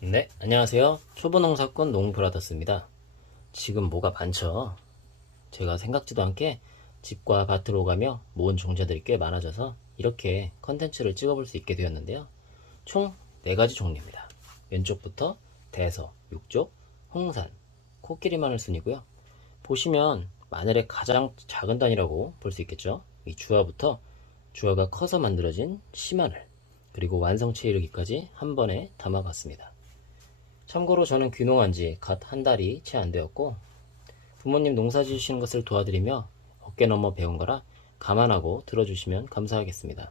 네, 안녕하세요. 초보농사꾼 농부라더스입니다. 지금 뭐가 많죠? 제가 생각지도 않게 집과 밭으로 가며 모은 종자들이 꽤 많아져서 이렇게 컨텐츠를 찍어볼 수 있게 되었는데요. 총 4가지 종류입니다. 왼쪽부터 대서, 육족, 홍산, 코끼리 마늘 순이고요. 보시면 마늘의 가장 작은 단위라고 볼 수 있겠죠. 이 주화부터 주화가 커서 만들어진 씨마늘, 그리고 완성체에 이르기까지 한 번에 담아봤습니다. 참고로 저는 귀농한 지 갓 한 달이 채 안 되었고, 부모님 농사 지으시는 것을 도와드리며 어깨 넘어 배운 거라 감안하고 들어주시면 감사하겠습니다.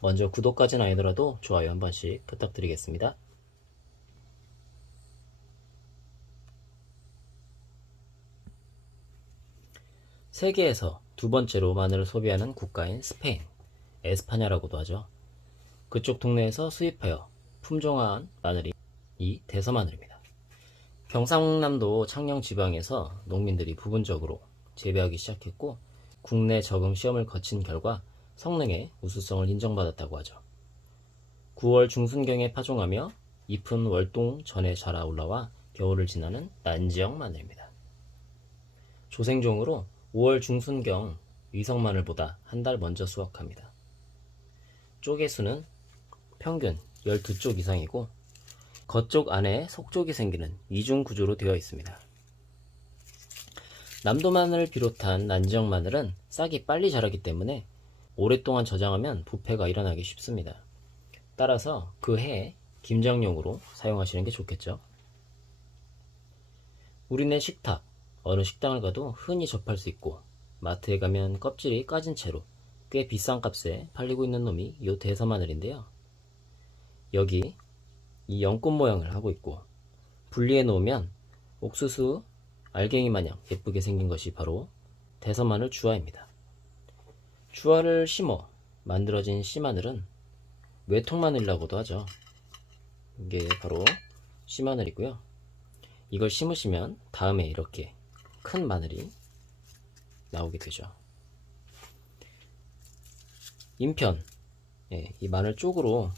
먼저 구독까지는 아니더라도 좋아요 한 번씩 부탁드리겠습니다. 세계에서 두 번째로 마늘을 소비하는 국가인 스페인, 에스파냐라고도 하죠. 그쪽 동네에서 수입하여 품종화한 마늘이 이 대서마늘입니다. 경상남도 창녕 지방에서 농민들이 부분적으로 재배하기 시작했고, 국내 적응 시험을 거친 결과 성능의 우수성을 인정받았다고 하죠. 9월 중순경에 파종하며 잎은 월동 전에 자라 올라와 겨울을 지나는 난지형 마늘입니다. 조생종으로 5월 중순경 위성 마늘보다 한 달 먼저 수확합니다. 쪽의 수는 평균 12쪽 이상이고, 겉쪽 안에 속쪽이 생기는 이중 구조로 되어 있습니다. 남도 마늘을 비롯한 난지형 마늘은 싹이 빨리 자라기 때문에 오랫동안 저장하면 부패가 일어나기 쉽습니다. 따라서 그 해에 김장용으로 사용하시는 게 좋겠죠. 우리네 식탁, 어느 식당을 가도 흔히 접할 수 있고, 마트에 가면 껍질이 까진 채로 꽤 비싼 값에 팔리고 있는 놈이 요 대서마늘인데요. 여기 이 연꽃 모양을 하고 있고, 분리해 놓으면 옥수수 알갱이 마냥 예쁘게 생긴 것이 바로 대서마늘 주화입니다. 주화를 심어 만들어진 씨마늘은 외통마늘이라고도 하죠. 이게 바로 씨마늘이고요. 이걸 심으시면 다음에 이렇게 큰 마늘이 나오게 되죠. 인편, 이 마늘 쪽으로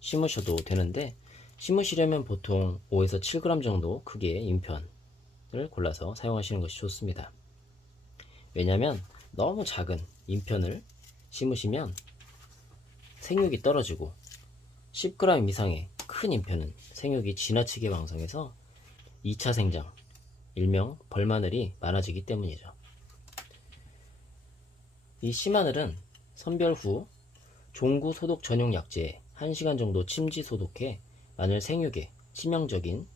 심으셔도 되는데, 심으시려면 보통 5에서 7g 정도 크기의 인편을 골라서 사용하시는 것이 좋습니다. 왜냐하면 너무 작은 인편을 심으시면 생육이 떨어지고, 10g 이상의 큰 인편은 생육이 지나치게 왕성해서 2차 생장, 일명 벌마늘이 많아지기 때문이죠. 이 씨마늘은 선별 후 종구 소독 전용 약재에 1시간 정도 침지 소독해 마늘 생육에 치명적인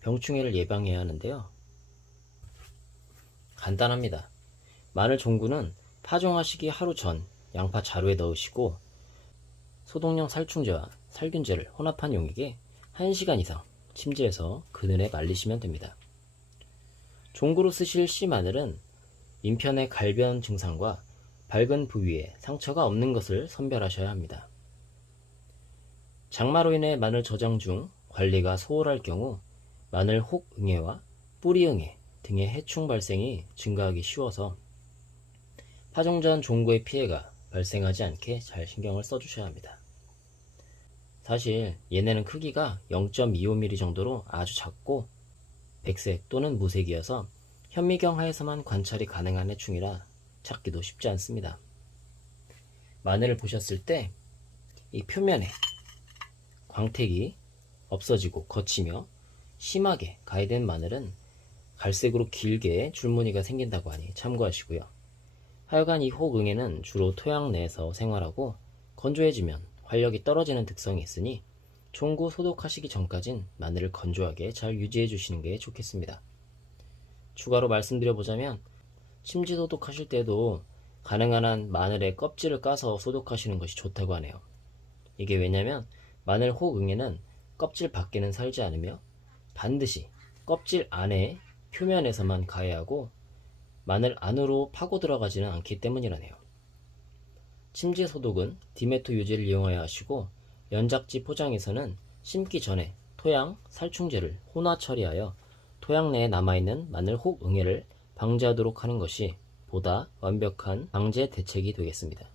병충해를 예방해야 하는데요. 간단합니다. 마늘 종구는 파종하시기 하루 전 양파 자루에 넣으시고, 소독용 살충제와 살균제를 혼합한 용액에 1시간 이상 침지해서 그늘에 말리시면 됩니다. 종구로 쓰실 씨마늘은 인편의 갈변 증상과 밝은 부위에 상처가 없는 것을 선별하셔야 합니다. 장마로 인해 마늘 저장 중 관리가 소홀할 경우 마늘 혹응해와 뿌리응해 등의 해충 발생이 증가하기 쉬워서 파종 전 종구의 피해가 발생하지 않게 잘 신경을 써주셔야 합니다. 사실 얘네는 크기가 0.25mm 정도로 아주 작고 백색 또는 무색이어서 현미경 하에서만 관찰이 가능한 해충이라 찾기도 쉽지 않습니다. 마늘을 보셨을 때 이 표면에 광택이 없어지고 거치며 심하게 가해된 마늘은 갈색으로 길게 줄무늬가 생긴다고 하니 참고하시고요. 하여간 이 혹응에는 주로 토양 내에서 생활하고 건조해지면 활력이 떨어지는 특성이 있으니 종구 소독하시기 전까진 마늘을 건조하게 잘 유지해 주시는 게 좋겠습니다. 추가로 말씀드려보자면, 침지 소독하실 때도 가능한 한 마늘의 껍질을 까서 소독하시는 것이 좋다고 하네요. 이게 왜냐면 마늘 혹응에는 껍질 밖에는 살지 않으며 반드시 껍질 안에 표면에서만 가해하고 마늘 안으로 파고 들어가지는 않기 때문이라네요. 침지 소독은 디메토 유제를 이용하여 하시고, 연작지 포장에서는 심기 전에 토양 살충제를 혼화 처리하여 토양 내에 남아있는 마늘 혹응해를 방지하도록 하는 것이 보다 완벽한 방제 대책이 되겠습니다.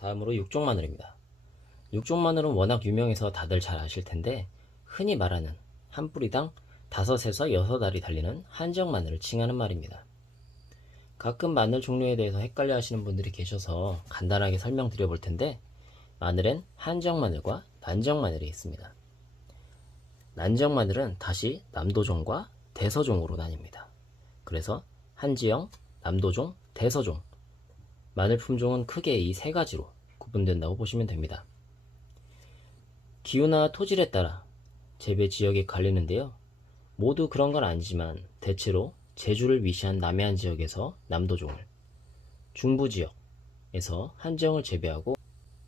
다음으로 육종 마늘입니다. 육종 마늘은 워낙 유명해서 다들 잘 아실 텐데, 흔히 말하는 한 뿌리당 5에서 6알이 달리는 한지역 마늘을 칭하는 말입니다. 가끔 마늘 종류에 대해서 헷갈려 하시는 분들이 계셔서 간단하게 설명드려 볼 텐데, 마늘엔 한지역 마늘과 난지역 마늘이 있습니다. 난지역 마늘은 다시 남도종과 대서종으로 나뉩니다. 그래서 한지역, 남도종, 대서종, 마늘 품종은 크게 이 세 가지로 구분된다고 보시면 됩니다. 기후나 토질에 따라 재배 지역이 갈리는데요. 모두 그런 건 아니지만 대체로 제주를 위시한 남해안 지역에서 남도종을, 중부 지역에서 한지역을 재배하고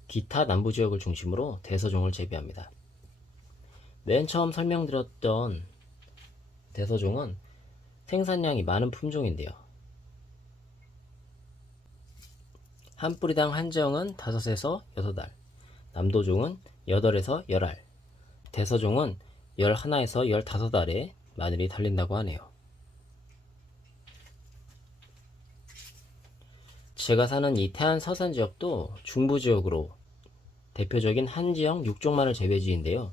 기타 남부 지역을 중심으로 대서종을 재배합니다. 맨 처음 설명드렸던 대서종은 생산량이 많은 품종인데요. 한 뿌리당 한지역은 5에서 6알, 남도종은 8에서 10알, 대서종은 11에서 15알의 마늘이 달린다고 하네요. 제가 사는 이 태안 서산 지역도 중부 지역으로 대표적인 한지역 육종 마늘 재배지인데요.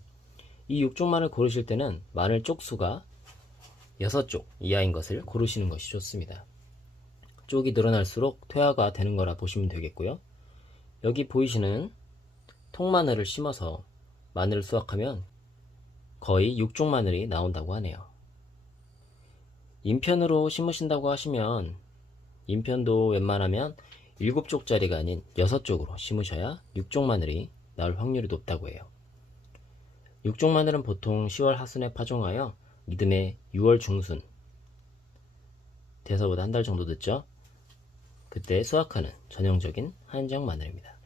이 육종 마늘 고르실 때는 마늘 쪽수가 6쪽 이하인 것을 고르시는 것이 좋습니다. 쪽이 늘어날수록 퇴화가 되는 거라 보시면 되겠고요. 여기 보이시는 통마늘을 심어서 마늘을 수확하면 거의 육종 마늘이 나온다고 하네요. 인편으로 심으신다고 하시면 인편도 웬만하면 7쪽짜리가 아닌 6쪽으로 심으셔야 육종 마늘이 나올 확률이 높다고 해요. 육종 마늘은 보통 10월 하순에 파종하여 이듬해 6월 중순, 대서보다 한 달 정도 늦죠? 그때 수확하는 전형적인 한지역 마늘입니다.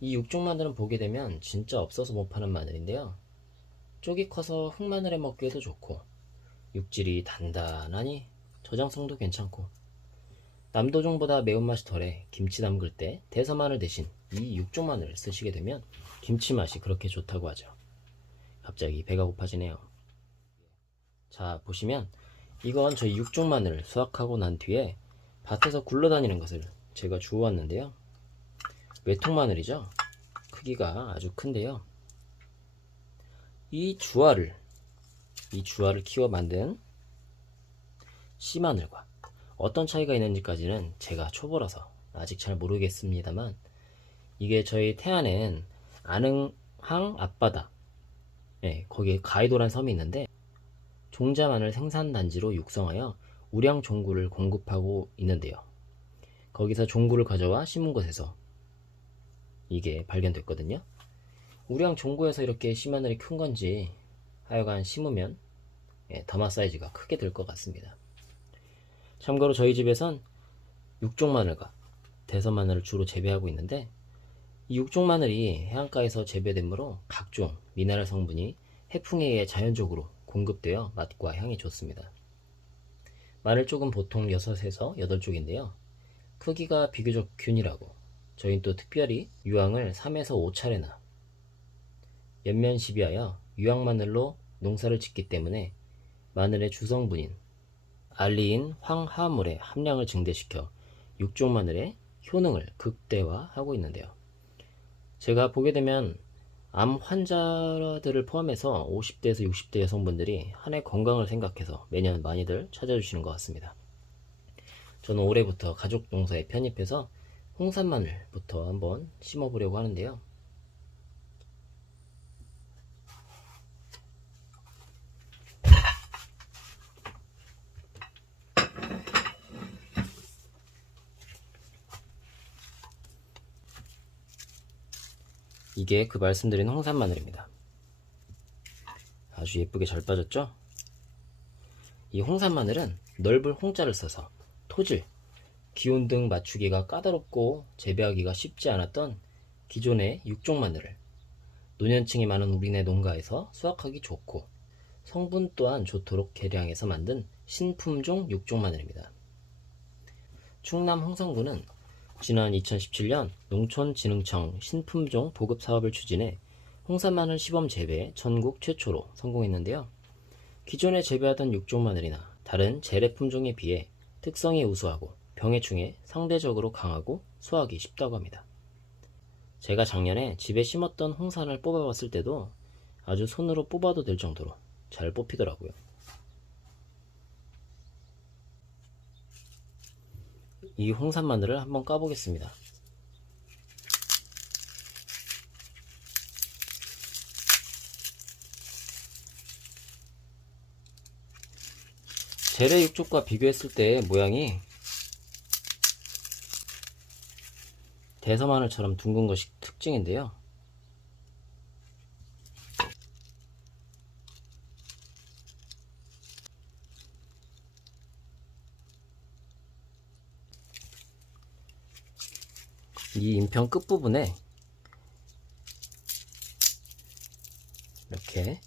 이 육종 마늘은 보게 되면 진짜 없어서 못 파는 마늘인데요. 쪽이 커서 흑마늘에 먹기에도 좋고, 육질이 단단하니 저장성도 괜찮고, 남도종보다 매운맛이 덜해 김치 담글 때 대서마늘 대신 이 육종 마늘을 쓰시게 되면 김치 맛이 그렇게 좋다고 하죠. 갑자기 배가 고파지네요. 자, 보시면 이건 저희 육종 마늘을 수확하고 난 뒤에 밭에서 굴러다니는 것을 제가 주워왔는데요. 외통 마늘이죠. 크기가 아주 큰데요. 이 주화를 키워 만든 씨마늘과 어떤 차이가 있는지까지는 제가 초보라서 아직 잘 모르겠습니다만, 이게 저희 태안엔 안흥항 앞바다, 거기에 가이도란 섬이 있는데 종자 마늘 생산단지로 육성하여 우량 종구를 공급하고 있는데요. 거기서 종구를 가져와 심은 곳에서 이게 발견됐거든요. 우량 종구에서 이렇게 씨마늘이 큰 건지 하여간 심으면 더마 사이즈가 크게 될 것 같습니다. 참고로 저희 집에선 육종 마늘과 대서 마늘을 주로 재배하고 있는데, 이 육종 마늘이 해안가에서 재배되므로 각종 미네랄 성분이 해풍에 의해 자연적으로 공급되어 맛과 향이 좋습니다. 마늘 쪽은 보통 6에서 8쪽인데요. 크기가 비교적 균일하고, 저희는 또 특별히 유황을 3에서 5차례나 연면시비하여 유황마늘로 농사를 짓기 때문에 마늘의 주성분인 알리인 황화물의 함량을 증대시켜 육종 마늘의 효능을 극대화하고 있는데요. 제가 보게 되면 암 환자들을 포함해서 50대에서 60대 여성분들이 한 해 건강을 생각해서 매년 많이들 찾아주시는 것 같습니다. 저는 올해부터 가족 농사에 편입해서 홍산 마늘부터 한번 심어보려고 하는데요. 이게 그 말씀드린 홍산 마늘입니다. 아주 예쁘게 잘 빠졌죠? 이 홍산 마늘은 넓은 홍자를 써서 토질, 기온 등 맞추기가 까다롭고 재배하기가 쉽지 않았던 기존의 육종 마늘을 노년층이 많은 우리네 농가에서 수확하기 좋고 성분 또한 좋도록 개량해서 만든 신품종 육종 마늘입니다. 충남 홍성군은 지난 2017년 농촌진흥청 신품종 보급 사업을 추진해 홍산 마늘 시범 재배에 전국 최초로 성공했는데요. 기존에 재배하던 육종 마늘이나 다른 재래 품종에 비해 특성이 우수하고 병해충에 상대적으로 강하고 수확이 쉽다고 합니다. 제가 작년에 집에 심었던 홍산을 뽑아봤을 때도 아주 손으로 뽑아도 될 정도로 잘 뽑히더라고요. 이 홍산 마늘을 한번 까보겠습니다. 재래 육족과 비교했을 때 모양이 대서마늘처럼 둥근 것이 특징인데요. 이 인편 끝부분에 이렇게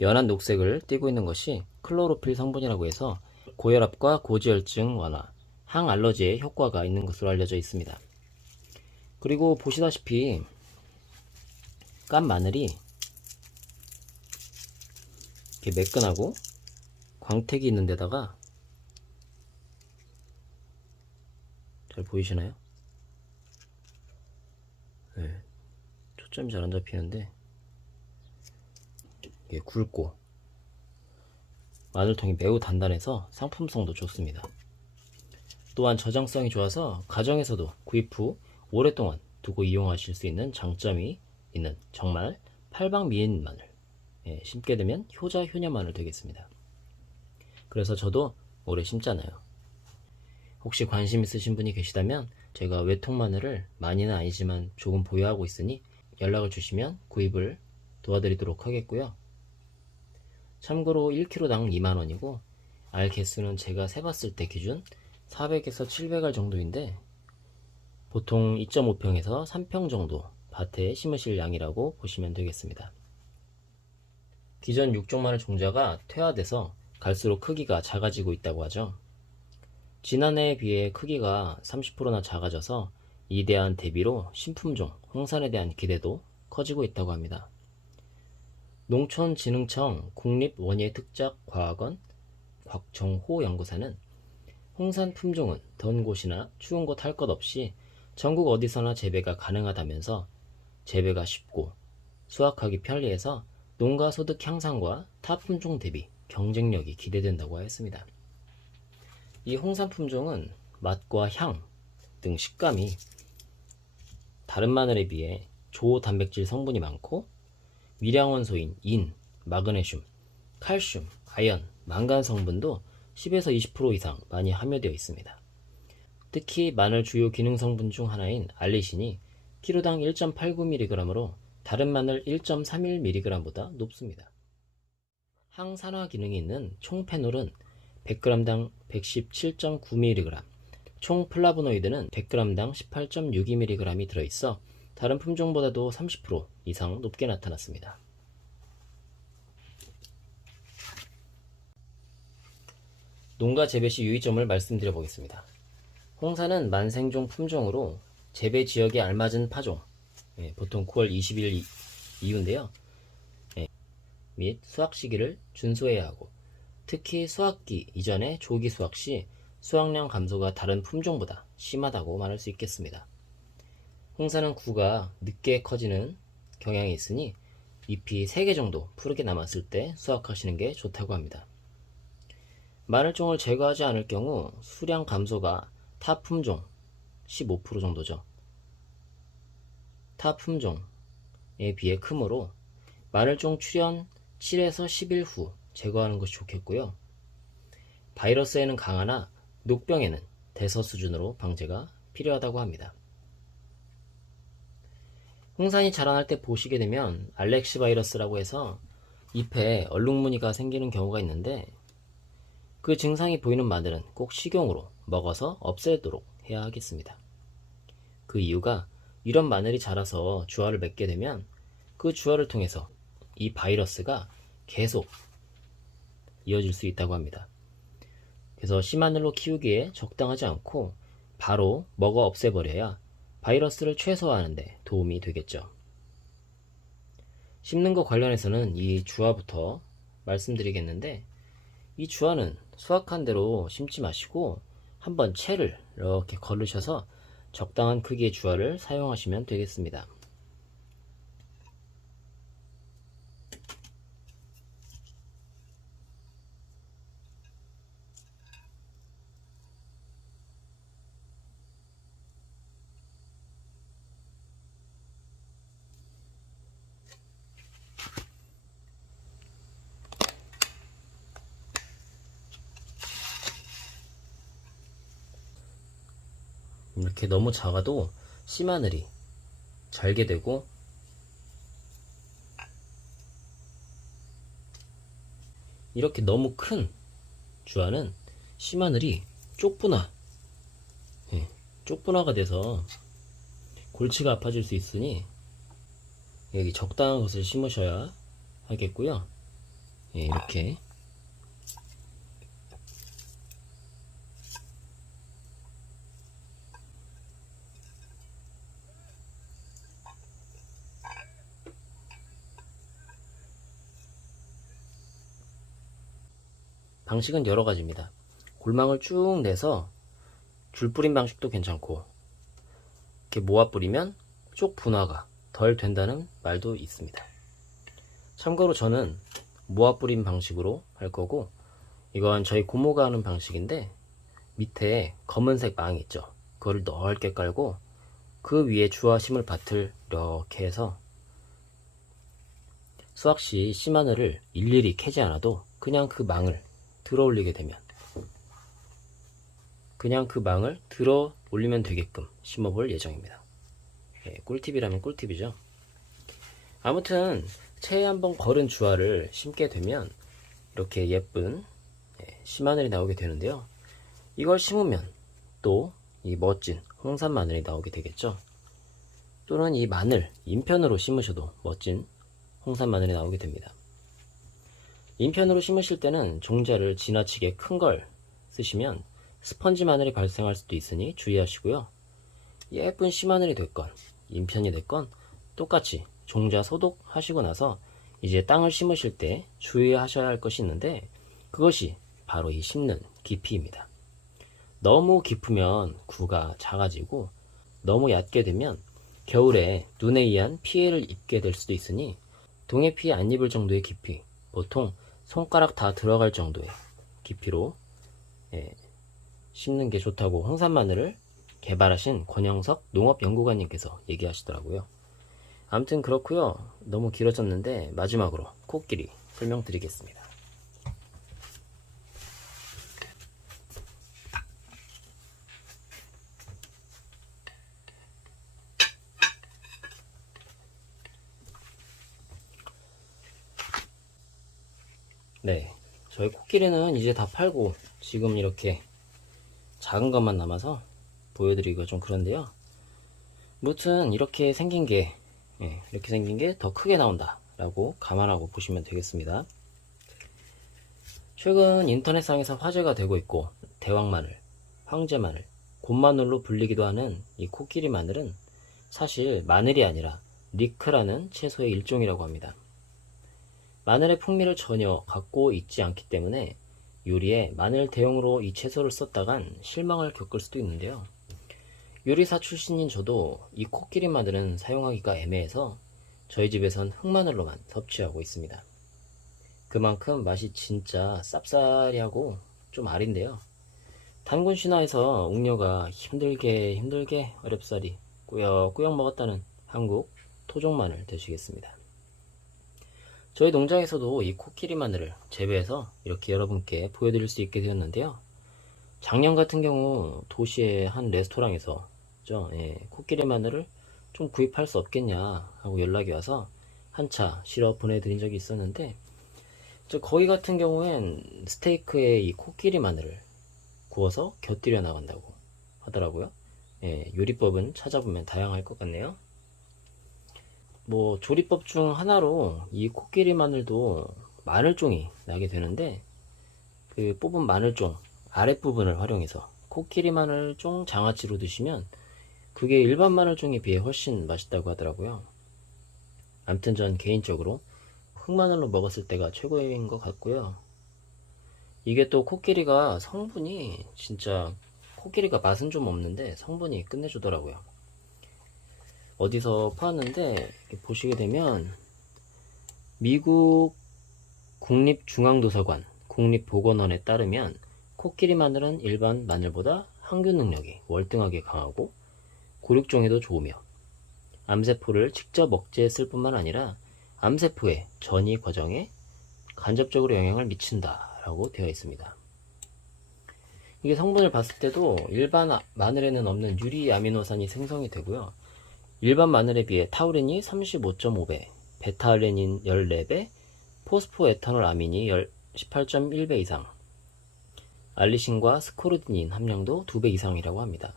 연한 녹색을 띠고 있는 것이 클로로필 성분이라고 해서 고혈압과 고지혈증 완화, 항알러지에 효과가 있는 것으로 알려져 있습니다. 그리고 보시다시피 깐 마늘이 이렇게 매끈하고 광택이 있는 데다가, 잘 보이시나요? 네, 초점이 잘 안 잡히는데 이게 굵고 마늘통이 매우 단단해서 상품성도 좋습니다. 또한 저장성이 좋아서 가정에서도 구입 후 오랫동안 두고 이용하실 수 있는 장점이 있는 정말 팔방미인 마늘, 심게 되면 효자 효녀 마늘 되겠습니다. 그래서 저도 오래 심잖아요. 혹시 관심 있으신 분이 계시다면 제가 외통 마늘을 많이는 아니지만 조금 보유하고 있으니 연락을 주시면 구입을 도와드리도록 하겠고요. 참고로 1kg당 2만원이고 알 개수는 제가 세봤을 때 기준 400에서 700알 정도인데 보통 2.5평에서 3평 정도 밭에 심으실 양이라고 보시면 되겠습니다. 기존 육종마늘 종자가 퇴화돼서 갈수록 크기가 작아지고 있다고 하죠. 지난해에 비해 크기가 30%나 작아져서 이에 대한 대비로 신품종 홍산에 대한 기대도 커지고 있다고 합니다. 농촌진흥청 국립원예특작과학원 곽정호 연구사는 홍산 품종은 더운 곳이나 추운 곳 할 것 없이 전국 어디서나 재배가 가능하다면서 재배가 쉽고 수확하기 편리해서 농가 소득 향상과 타 품종 대비 경쟁력이 기대된다고 하였습니다. 이 홍산 품종은 맛과 향 등 식감이 다른 마늘에 비해 조단백질 성분이 많고 위량원소인 인, 마그네슘, 칼슘, 아연, 망간 성분도 10에서 20% 이상 많이 함유되어 있습니다. 특히 마늘 주요 기능 성분 중 하나인 알리신이 키로당 1.89mg으로 다른 마늘 1.31mg보다 높습니다. 항산화 기능이 있는 총페놀은 100g당 117.9mg, 총 플라보노이드는 100g당 18.62mg이 들어있어 다른 품종보다도 30% 이상 높게 나타났습니다. 농가 재배 시 유의점을 말씀드려 보겠습니다. 홍산은 만생종 품종으로 재배 지역에 알맞은 파종, 보통 9월 20일 이후인데요. 및 수확 시기를 준수해야 하고, 특히 수확기 이전에 조기 수확 시 수확량 감소가 다른 품종보다 심하다고 말할 수 있겠습니다. 홍산은 구가 늦게 커지는 경향이 있으니 잎이 3개 정도 푸르게 남았을 때 수확하시는 게 좋다고 합니다. 마늘종을 제거하지 않을 경우 수량 감소가 타 품종 15% 정도죠. 타 품종에 비해 크므로 마늘종 출현 7에서 10일 후 제거하는 것이 좋겠고요. 바이러스에는 강하나 녹병에는 대서 수준으로 방제가 필요하다고 합니다. 홍산이 자라날 때 보시게 되면 알렉시 바이러스라고 해서 잎에 얼룩무늬가 생기는 경우가 있는데 그 증상이 보이는 마늘은 꼭 식용으로 먹어서 없애도록 해야 하겠습니다. 그 이유가 이런 마늘이 자라서 주화를 맺게 되면 그 주화를 통해서 이 바이러스가 계속 이어질 수 있다고 합니다. 그래서 씨마늘로 키우기에 적당하지 않고 바로 먹어 없애버려야 바이러스를 최소화하는 데 도움이 되겠죠. 심는 것 관련해서는 이 주화부터 말씀드리겠는데 이 주화는 수확한 대로 심지 마시고 한번 채를 이렇게 걸으셔서 적당한 크기의 주화를 사용하시면 되겠습니다. 이렇게 너무 작아도 씨마늘이 잘게 되고, 이렇게 너무 큰 주화는 씨마늘이 쪽분화, 쪽분화가 돼서 골치가 아파질 수 있으니 여기 적당한 것을 심으셔야 하겠고요. 이렇게 방식은 여러 가지입니다. 골망을 쭉 내서 줄 뿌린 방식도 괜찮고, 이렇게 모아 뿌리면 쪽 분화가 덜 된다는 말도 있습니다. 참고로 저는 모아 뿌린 방식으로 할 거고, 이건 저희 고모가 하는 방식인데, 밑에 검은색 망이 있죠. 그거를 넓게 깔고 그 위에 주화 심을 밭을 이렇게 해서 수확시 씨마늘을 일일이 캐지 않아도 그냥 그 망을 들어 올리게 되면, 그냥 그 망을 들어 올리면 되게끔 심어볼 예정입니다. 꿀팁이라면 꿀팁이죠. 아무튼 채에 한번 걸은 주화를 심게 되면 이렇게 예쁜 씨마늘이 나오게 되는데요. 이걸 심으면 또 이 멋진 홍산 마늘이 나오게 되겠죠. 또는 이 마늘 인편으로 심으셔도 멋진 홍산 마늘이 나오게 됩니다. 인편으로 심으실 때는 종자를 지나치게 큰 걸 쓰시면 스펀지 마늘이 발생할 수도 있으니 주의하시고요. 예쁜 씨마늘이 됐건 인편이 됐건 똑같이 종자 소독하시고 나서 이제 땅을 심으실 때 주의하셔야 할 것이 있는데, 그것이 바로 이 심는 깊이입니다. 너무 깊으면 구가 작아지고, 너무 얕게 되면 겨울에 눈에 의한 피해를 입게 될 수도 있으니 동해 피해 안 입을 정도의 깊이, 보통 손가락 다 들어갈 정도의 깊이로 심는 게 좋다고 홍산마늘을 개발하신 권영석 농업연구관님께서 얘기하시더라고요. 아무튼 그렇고요. 너무 길어졌는데 마지막으로 코끼리 설명드리겠습니다. 네, 저희 코끼리는 이제 다 팔고 지금 이렇게 작은 것만 남아서 보여드리기가 좀 그런데요. 무튼 이렇게 생긴 게 더 크게 나온다 라고 감안하고 보시면 되겠습니다. 최근 인터넷상에서 화제가 되고 있고, 대왕마늘, 황제마늘, 곰마늘로 불리기도 하는 이 코끼리 마늘은 사실 마늘이 아니라 리크라는 채소의 일종이라고 합니다. 마늘의 풍미를 전혀 갖고 있지 않기 때문에 요리에 마늘 대용으로 이 채소를 썼다간 실망을 겪을 수도 있는데요. 요리사 출신인 저도 이 코끼리 마늘은 사용하기가 애매해서 저희 집에선 흑마늘로만 섭취하고 있습니다. 그만큼 맛이 진짜 쌉싸리하고 좀 아린데요. 단군 신화에서 웅녀가 힘들게 어렵사리 꾸역꾸역 먹었다는 한국 토종 마늘 되시겠습니다. 저희 농장에서도 이 코끼리 마늘을 재배해서 이렇게 여러분께 보여드릴 수 있게 되었는데요. 작년 같은 경우 도시의 한 레스토랑에서 코끼리 마늘을 좀 구입할 수 없겠냐 하고 연락이 와서 한 차 실어 보내드린 적이 있었는데, 거기 같은 경우엔 스테이크에 이 코끼리 마늘을 구워서 곁들여 나간다고 하더라고요. 요리법은 찾아보면 다양할 것 같네요. 조리법 중 하나로 이 코끼리 마늘도 마늘종이 나게 되는데, 그 뽑은 마늘종 아랫부분을 활용해서 코끼리 마늘종 장아찌로 드시면 그게 일반 마늘종에 비해 훨씬 맛있다고 하더라고요. 아무튼 전 개인적으로 흑마늘로 먹었을 때가 최고인 것 같고요. 이게 또 코끼리가 성분이 진짜 코끼리가 맛은 좀 없는데 성분이 끝내주더라고요. 어디서 파왔는데 보시게 되면 미국 국립중앙도서관 국립보건원에 따르면 코끼리 마늘은 일반 마늘보다 항균 능력이 월등하게 강하고 고육종에도 좋으며 암세포를 직접 억제했을 뿐만 아니라 암세포의 전이 과정에 간접적으로 영향을 미친다라고 되어 있습니다. 이게 성분을 봤을 때도 일반 마늘에는 없는 유리 아미노산이 생성이 되고요. 일반 마늘에 비해 타우린이 35.5배, 베타알레닌 14배, 포스포에탄올 아민이 18.1배 이상, 알리신과 스코르디닌 함량도 2배 이상이라고 합니다.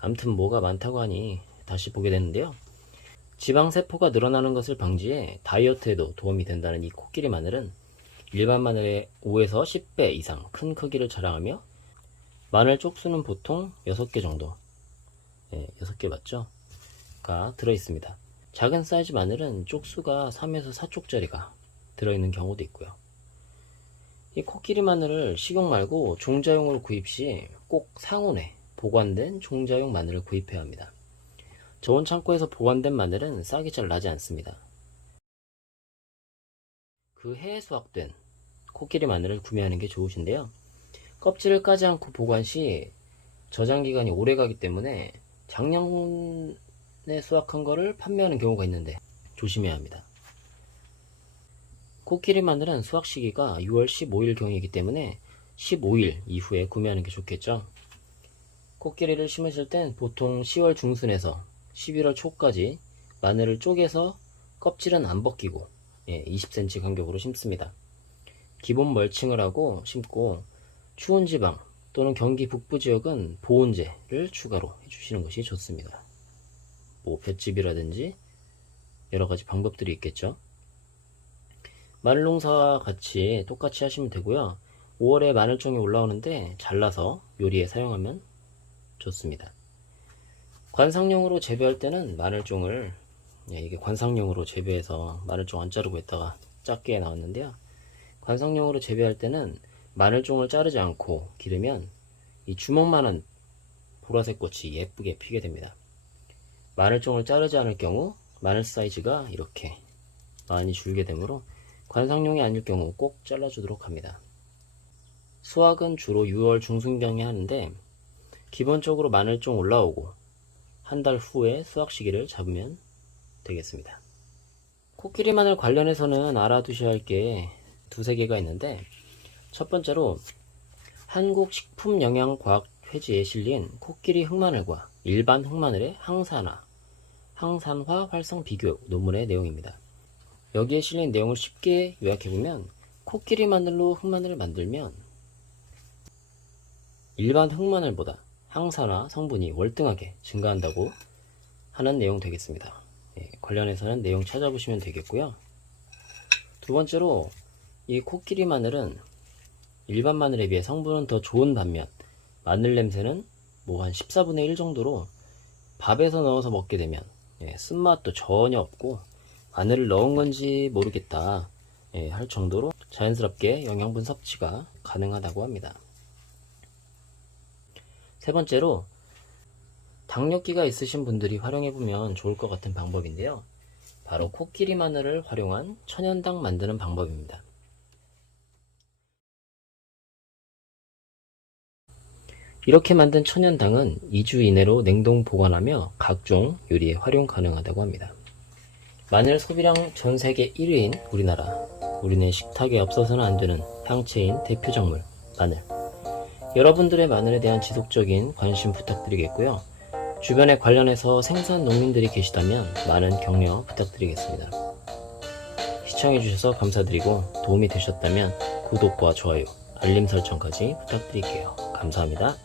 아무튼 뭐가 많다고 하니 다시 보게 되는데요. 지방세포가 늘어나는 것을 방지해 다이어트에도 도움이 된다는 이 코끼리 마늘은 일반 마늘의 5에서 10배 이상 큰 크기를 자랑하며 마늘 쪽수는 보통 6개 정도, 6개 맞죠? 가 들어있습니다. 작은 사이즈 마늘은 쪽수가 3에서 4쪽짜리가 들어있는 경우도 있고요. 이 코끼리 마늘을 식용 말고 종자용으로 구입 시 꼭 상온에 보관된 종자용 마늘을 구입해야 합니다. 저온 창고에서 보관된 마늘은 싹이 잘 나지 않습니다. 그 해에 수확된 코끼리 마늘을 구매하는 게 좋으신데요. 껍질을 까지 않고 보관 시 저장 기간이 오래 가기 때문에 작년에 수확한 거를 판매하는 경우가 있는데 조심해야 합니다. 코끼리 마늘은 수확 시기가 6월 15일경이기 때문에 15일 이후에 구매하는 게 좋겠죠. 코끼리를 심으실 땐 보통 10월 중순에서 11월 초까지 마늘을 쪼개서 껍질은 안 벗기고 20cm 간격으로 심습니다. 기본 멀칭을 하고 심고 추운 지방 또는 경기 북부 지역은 보온재를 추가로 해주시는 것이 좋습니다. 뭐 볏짚이라든지 여러가지 방법들이 있겠죠. 마늘 농사와 같이 똑같이 하시면 되고요. 5월에 마늘종이 올라오는데 잘라서 요리에 사용하면 좋습니다. 관상용으로 재배할 때는 마늘종을 이게 관상용으로 재배해서 마늘종 안 자르고 있다가 작게 나왔는데요. 관상용으로 재배할 때는 마늘종을 자르지 않고 기르면 이 주먹만한 보라색 꽃이 예쁘게 피게 됩니다. 마늘종을 자르지 않을 경우 마늘 사이즈가 이렇게 많이 줄게 되므로 관상용이 아닐 경우 꼭 잘라주도록 합니다. 수확은 주로 6월 중순경에 하는데 기본적으로 마늘종 올라오고 한 달 후에 수확 시기를 잡으면 되겠습니다. 코끼리 마늘 관련해서는 알아두셔야 할 게 두세 개가 있는데 첫 번째로 한국식품영양과학회지에 실린 코끼리 흑마늘과 일반 흑마늘의 항산화 활성 비교 논문의 내용입니다. 여기에 실린 내용을 쉽게 요약해보면 코끼리 마늘로 흑마늘을 만들면 일반 흑마늘보다 항산화 성분이 월등하게 증가한다고 하는 내용 되겠습니다. 관련해서는 내용 찾아보시면 되겠고요. 두 번째로 이 코끼리 마늘은 일반 마늘에 비해 성분은 더 좋은 반면 마늘 냄새는 뭐 한 14분의 1 정도로 밥에서 넣어서 먹게 되면 쓴맛도 전혀 없고 마늘을 넣은 건지 모르겠다 할 정도로 자연스럽게 영양분 섭취가 가능하다고 합니다. 세 번째로 당뇨기가 있으신 분들이 활용해보면 좋을 것 같은 방법인데요. 바로 코끼리 마늘을 활용한 천연당 만드는 방법입니다. 이렇게 만든 천연당은 2주 이내로 냉동 보관하며 각종 요리에 활용 가능하다고 합니다. 마늘 소비량 전세계 1위인 우리나라, 우리네 식탁에 없어서는 안되는 향채인 대표작물 마늘. 여러분들의 마늘에 대한 지속적인 관심 부탁드리겠고요. 주변에 관련해서 생산 농민들이 계시다면 많은 격려 부탁드리겠습니다. 시청해주셔서 감사드리고 도움이 되셨다면 구독과 좋아요, 알림 설정까지 부탁드릴게요. 감사합니다.